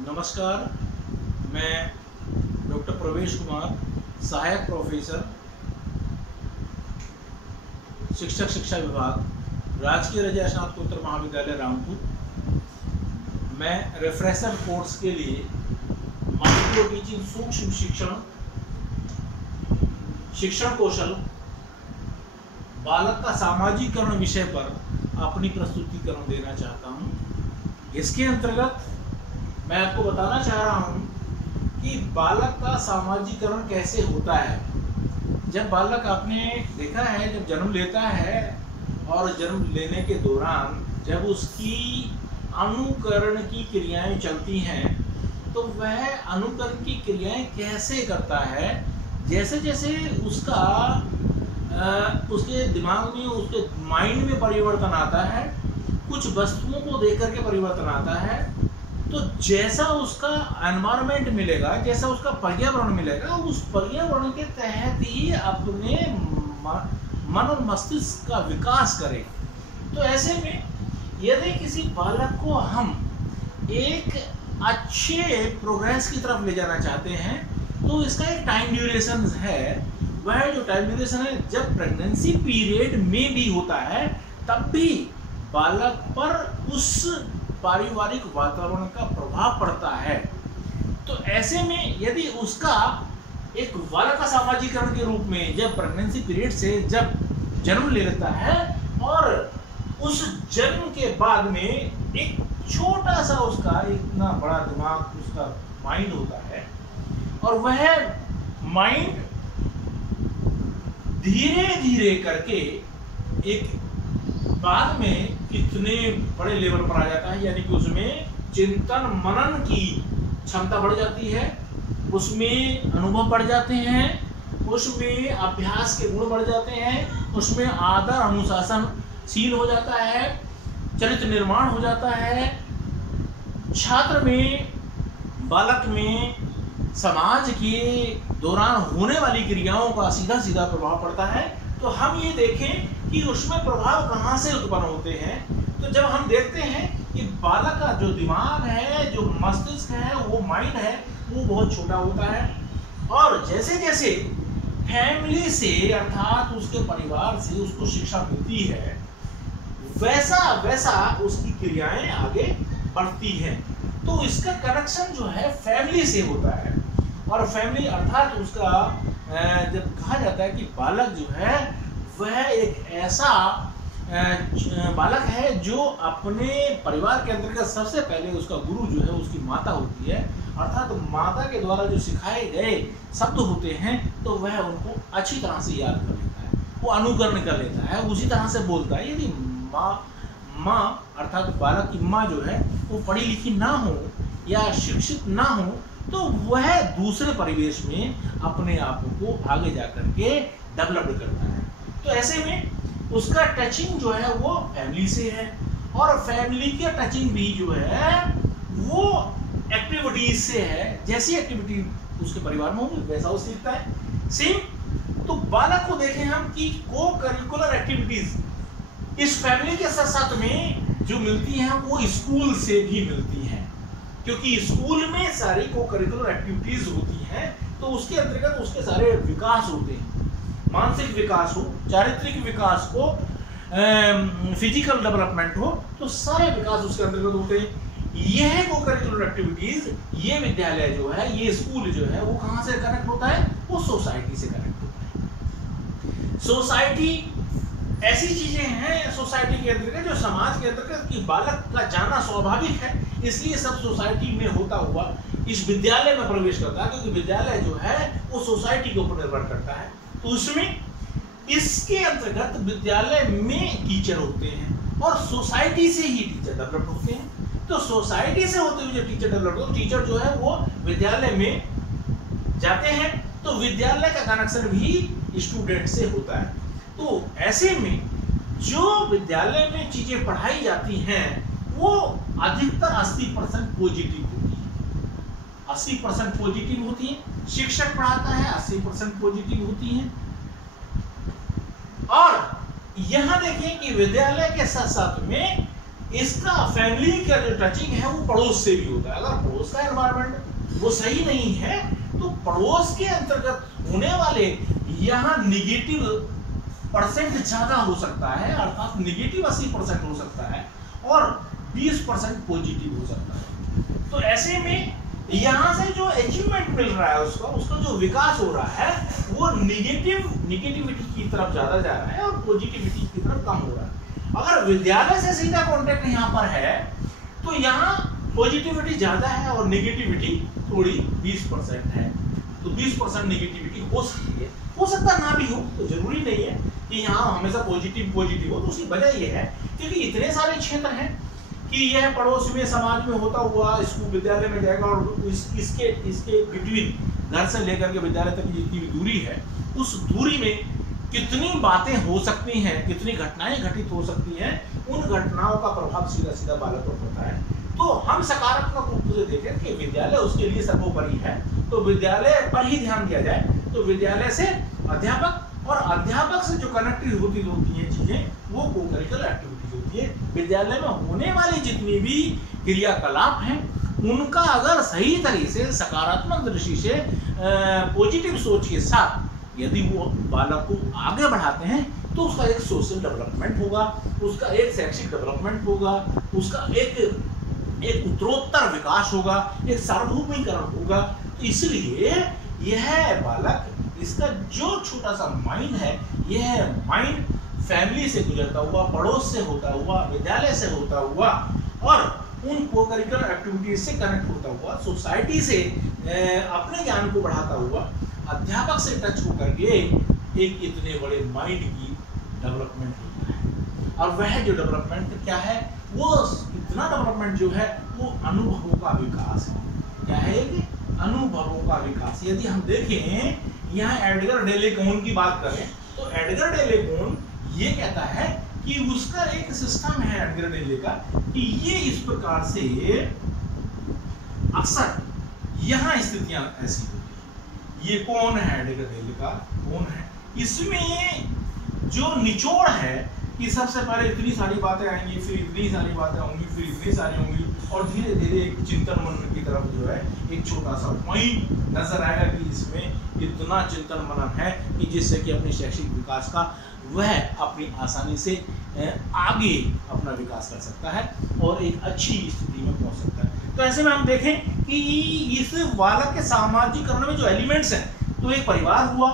नमस्कार, मैं डॉक्टर प्रवेश कुमार, सहायक प्रोफेसर, शिक्षक शिक्षा विभाग, राजकीय रजय स्नातकोत्तर महाविद्यालय रामपुर। मैं रिफ्रेशर कोर्स के लिए माइक्रो टीचिंग सूक्ष्म शिक्षण कौशल बालक का सामाजिकरण विषय पर अपनी प्रस्तुतिकरण देना चाहता हूँ। इसके अंतर्गत मैं आपको बताना चाह रहा हूँ कि बालक का सामाजिकरण कैसे होता है। जब बालक आपने देखा है, जब जन्म लेता है और जन्म लेने के दौरान जब उसकी अनुकरण की क्रियाएं चलती हैं, तो वह अनुकरण की क्रियाएं कैसे करता है। जैसे जैसे उसके दिमाग में, उसके माइंड में परिवर्तन आता है, कुछ वस्तुओं को देख करके परिवर्तन आता है, तो जैसा उसका एनवायरनमेंट मिलेगा, जैसा उसका पर्यावरण मिलेगा, उस पर्यावरण के तहत ही अपने मन और मस्तिष्क का विकास करे। तो ऐसे में यदि किसी बालक को हम एक अच्छे प्रोग्रेस की तरफ ले जाना चाहते हैं, तो इसका एक टाइम ड्यूरेशन है। वह जो टाइम ड्यूरेशन है, जब प्रेगनेंसी पीरियड में भी होता है, तब भी बालक पर उस पारिवारिक वातावरण का प्रभाव पड़ता है। तो ऐसे में यदि उसका एक बालक का सामाजिकरण के रूप में जब प्रेगनेंसी पीरियड से जब जन्म ले लेता है और उस जन्म के बाद में एक छोटा सा उसका इतना बड़ा दिमाग, उसका माइंड होता है, और वह माइंड धीरे धीरे करके एक बाद में कितने बड़े लेवल पर आ जाता है, यानी कि उसमें चिंतन मनन की क्षमता बढ़ जाती है, उसमें अनुभव बढ़ जाते हैं, उसमें अभ्यास के गुण बढ़ जाते हैं, उसमें आदर अनुशासनशील हो जाता है, चरित्र निर्माण हो जाता है, छात्र में, बालक में समाज के दौरान होने वाली क्रियाओं का सीधा सीधा प्रभाव पड़ता है। तो हम ये देखें कि उसमें प्रभाव कहाँ से उत्पन्न होते हैं। तो जब हम देखते हैं कि बालक का जो दिमाग है, जो मस्तिष्क है, वो माइंड है, वो बहुत छोटा होता है, और जैसे जैसे फैमिली से अर्थात उसके परिवार से उसको शिक्षा मिलती है, वैसा वैसा उसकी क्रियाएं आगे बढ़ती हैं। तो इसका कनेक्शन जो है फैमिली से होता है, और फैमिली अर्थात उसका जब कहा जाता है कि बालक जो है वह एक ऐसा बालक है जो अपने परिवार के अंतर्गत सबसे पहले उसका गुरु जो है उसकी माता होती है, अर्थात माता के द्वारा जो सिखाए गए शब्द होते हैं, तो वह उनको अच्छी तरह से याद कर लेता है, वो अनुकरण कर लेता है, उसी तरह से बोलता है। यदि माँ अर्थात बालक की माँ जो है वो पढ़ी लिखी ना हो या शिक्षित ना हो, तो वह दूसरे परिवेश में अपने आप को आगे जाकर के डेवलप करता है। तो ऐसे में उसका टचिंग जो है वो फैमिली से है, और फैमिली की टचिंग भी जो है वो एक्टिविटीज से है। जैसी एक्टिविटी उसके परिवार में होगी वैसा वो सीखता है। सेम तो बालक को देखें हम कि को करिकुलर एक्टिविटीज इस फैमिली के साथ साथ में जो मिलती हैं वो स्कूल से भी मिलती हैं, क्योंकि स्कूल में सारी को करिकुलर एक्टिविटीज होती हैं, तो उसके अंतर्गत उसके सारे विकास होते हैं, मानसिक विकास हो, चारित्रिक विकास हो, फिजिकल डेवलपमेंट हो, तो सारे विकास उसके अंतर्गत होते हैं। यह को करिकुलर एक्टिविटीज, ये विद्यालय जो है, ये स्कूल जो है, वो कहाँ से कनेक्ट होता है, वो सोसाइटी से कनेक्ट होता है। सोसाइटी ऐसी चीजें हैं सोसाइटी के अंतर्गत जो समाज के अंतर्गत कि बालक का जाना स्वाभाविक है, इसलिए सब सोसाइटी में होता हुआ इस विद्यालय में प्रवेश करता है, क्योंकि विद्यालय जो है वो सोसाइटी के ऊपर निर्भर करता है। तो उसमें इसके अंतर्गत विद्यालय में टीचर होते हैं और सोसाइटी से ही टीचर डेवलप होते हैं। तो सोसाइटी से होते हुए जो टीचर डेवलप होते हैं, टीचर जो है वो विद्यालय में जाते हैं, तो विद्यालय का कनेक्शन भी स्टूडेंट से होता है। तो ऐसे में जो विद्यालय में चीजें पढ़ाई जाती हैं वो अधिकतर 80% पॉजिटिव होती है, 80% पॉजिटिव होती है। शिक्षक पढ़ाता है 80% पॉजिटिव होती है। और यहां देखिए कि विद्यालय के साथ साथ में इसका फैमिली का जो टचिंग है वो पड़ोस से भी होता है। अगर पड़ोस का एनवायरनमेंट वो सही नहीं है तो पड़ोस के अंतर्गत होने वाले यहाँ निगेटिव परसेंट ज्यादा हो सकता है, अर्थात निगेटिव 80% हो सकता है और 20% पॉजिटिव हो सकता है। तो ऐसे में यहाँ से जो अचीवमेंट मिल रहा है उसका जो विकास हो रहा है वो निगेटिविटी की तरफ ज्यादा जा रहा है और पॉजिटिविटी की तरफ कम हो रहा है। अगर विद्यालय से सीधा कॉन्टेक्ट यहाँ पर है तो यहाँ पॉजिटिविटी ज्यादा है और नेगेटिविटी थोड़ी 20% है। तो 20% नेगेटिविटी हो सकती है, हो सकता ना भी हो, तो जरूरी नहीं है कि यहाँ हमेशा पॉजिटिव हो। तो उसकी वजह यह है क्योंकि इतने सारे क्षेत्र हैं कि यह पड़ोस में समाज में होता हुआ स्कूल विद्यालय में जाएगा और इसके बिटवीन घर से लेकर के विद्यालय तक जितनी भी दूरी है उस दूरी में कितनी बातें हो सकती हैं, कितनी घटनाएं घटित हो सकती हैं, उन घटनाओं का प्रभाव सीधा सीधा बालक पर पड़ता है। तो हम सकारात्मक रूप से देखें कि विद्यालय उसके लिए सर्वोपरि है, तो विद्यालय पर ही ध्यान दिया जाए। तो विद्यालय से अध्यापक और अध्यापक से जो कनेक्टिव होती हैं चीजें वो को-करिकुलर एक्टिविटीज होती है। विद्यालय में होने वाली जितनी भी क्रियाकलाप हैं उनका अगर सही तरीके से सकारात्मक दृष्टि से पॉजिटिव सोच के साथ यदि वो बालक को आगे बढ़ाते हैं तो उसका एक सोशल डेवलपमेंट होगा, उसका एक शैक्षिक डेवलपमेंट होगा, उसका एक उत्तरोत्तर विकास होगा, एक सार्वभौमिकरण होगा। तो इसलिए यह बालक, इसका जो छोटा सा माइंड है, यह माइंड फैमिली से गुजरता हुआ, पड़ोस से होता हुआ, विद्यालय से होता हुआ और उन को-करिकुलर एक्टिविटीज से कनेक्ट होता हुआ, सोसाइटी से अपने ज्ञान को बढ़ाता हुआ, अध्यापक से टच होकर के एक इतने बड़े माइंड की डेवलपमेंट होता है। और वह जो डेवलपमेंट क्या है, वो इतना डेवलपमेंट जो है वो अनुभवों का विकास है। क्या है कि अनुभवों का विकास। यदि हम देखें यहाँ एडगर डेले कॉन की बात करें तो एडगर डेले कॉन ये कहता है कि उसका एक सिस्टम है एडगर डेले का कि ये इस प्रकार से अक्सर यहाँ स्थितियां ऐसी होती है। ये कौन है एडगर डेले का कौन है, इसमें जो निचोड़ है कि सबसे पहले इतनी सारी बातें आएंगी, फिर इतनी सारी बातें होंगी, फिर इतनी सारी होंगी और धीरे धीरे एक चिंतन मनन की तरफ जो है एक छोटा सा पॉइंट नजर आएगा कि इसमें इतना चिंतन मनन है कि जिससे कि अपने शैक्षिक विकास का वह अपनी आसानी से आगे अपना विकास कर सकता है और एक अच्छी स्थिति में पहुंच सकता है। तो ऐसे में हम देखें कि इस बालक के सामाजिकरण में जो एलिमेंट्स हैं, तो एक परिवार हुआ,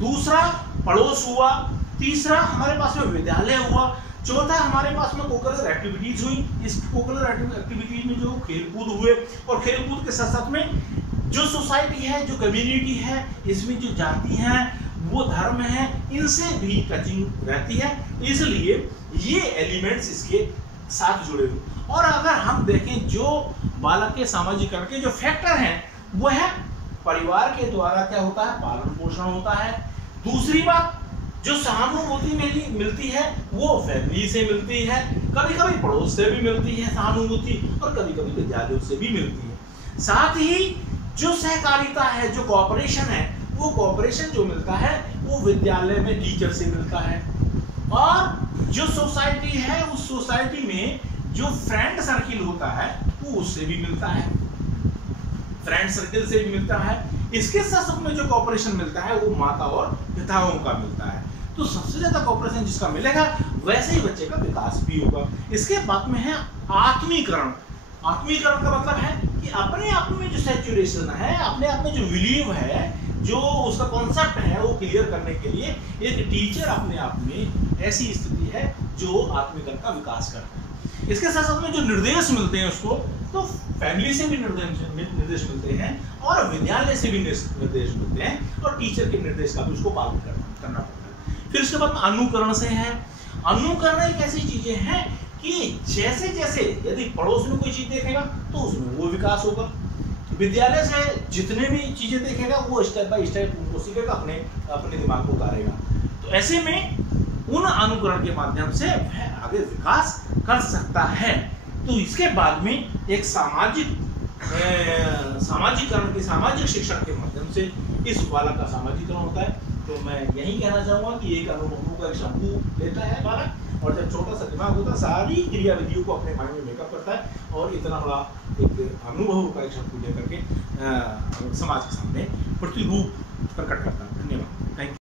दूसरा पड़ोस हुआ, तीसरा हमारे पास में विद्यालय हुआ, चौथा हमारे पास में को-करिकुलर एक्टिविटीज हुई। इस को-करिकुलर एक्टिविटीज में जो खेलकूद हुए और खेलकूद के साथ साथ में जो सोसाइटी है, जो कम्युनिटी है, इसमें जो जाति है, वो धर्म है, इनसे भी टचिंग रहती है। इसलिए ये एलिमेंट्स इसके साथ जुड़े हुए। और अगर हम देखें जो बालक के सामाजिकरण के जो फैक्टर हैं वो है परिवार के द्वारा क्या होता है, पालन पोषण होता है। दूसरी बात, जो सहानुभूति मिलती है वो फैमिली से मिलती है, कभी कभी पड़ोस से भी मिलती है सहानुभूति और कभी कभी विद्यालयों से भी मिलती है। साथ ही जो सहकारिता है, जो कोऑपरेशन है, वो कोऑपरेशन जो मिलता है वो विद्यालय में टीचर से मिलता है। और जो सोसाइटी है उस सोसाइटी में जो फ्रेंड सर्किल होता है वो उससे भी मिलता है, फ्रेंड सर्किल से भी मिलता है। इसके साथ में जो कोऑपरेशन मिलता है वो माता और पिताओं का मिलता है। तो सबसे ज्यादा कोऑपरेशन जिसका मिलेगा वैसे ही बच्चे का विकास भी होगा। इसके बाद में है आत्मीकरण। आत्मीकरण का मतलब है कि अपने आप में जो सैचुरेशन है, अपने आप में जो बिलीव है, जो उसका कॉन्सेप्ट है वो क्लियर करने के लिए एक टीचर अपने आप में ऐसी स्थिति है जो आत्मीकरण का विकास करता है। इसके साथ साथ में जो निर्देश मिलते हैं उसको, तो फैमिली से भी निर्देश मिलते हैं और विद्यालय से भी निर्देश मिलते हैं और टीचर के निर्देश का भी उसको पालन करना पड़ता है। फिर उसके बाद अनुकरण से है। अनुकरण एक ऐसी चीजें हैं कि जैसे जैसे यदि पड़ोस में कोई चीज देखेगा तो उसमें वो विकास होगा, विद्यालय से जितने भी चीजें देखेगा वो स्टेप बाय स्टेप उनको सीखेगा, अपने दिमाग को उतारेगा। तो ऐसे में उन अनुकरण के माध्यम से वह आगे विकास कर सकता है। तो इसके बाद में एक सामाजिकरण की सामाजिक शिक्षण के माध्यम से इस बालक का सामाजिकरण होता है। तो मैं यही कहना चाहूँगा कि एक अनुभवों का एक शंकु लेता है बालक, और जब छोटा सा दिमाग होता है सारी क्रिया विधियों को अपने माइंड में मेकअप करता है और इतना बड़ा एक अनुभव का एक शंकु लेकर के समाज के सामने प्रतिरूप प्रकट करता है। धन्यवाद, थैंक यू।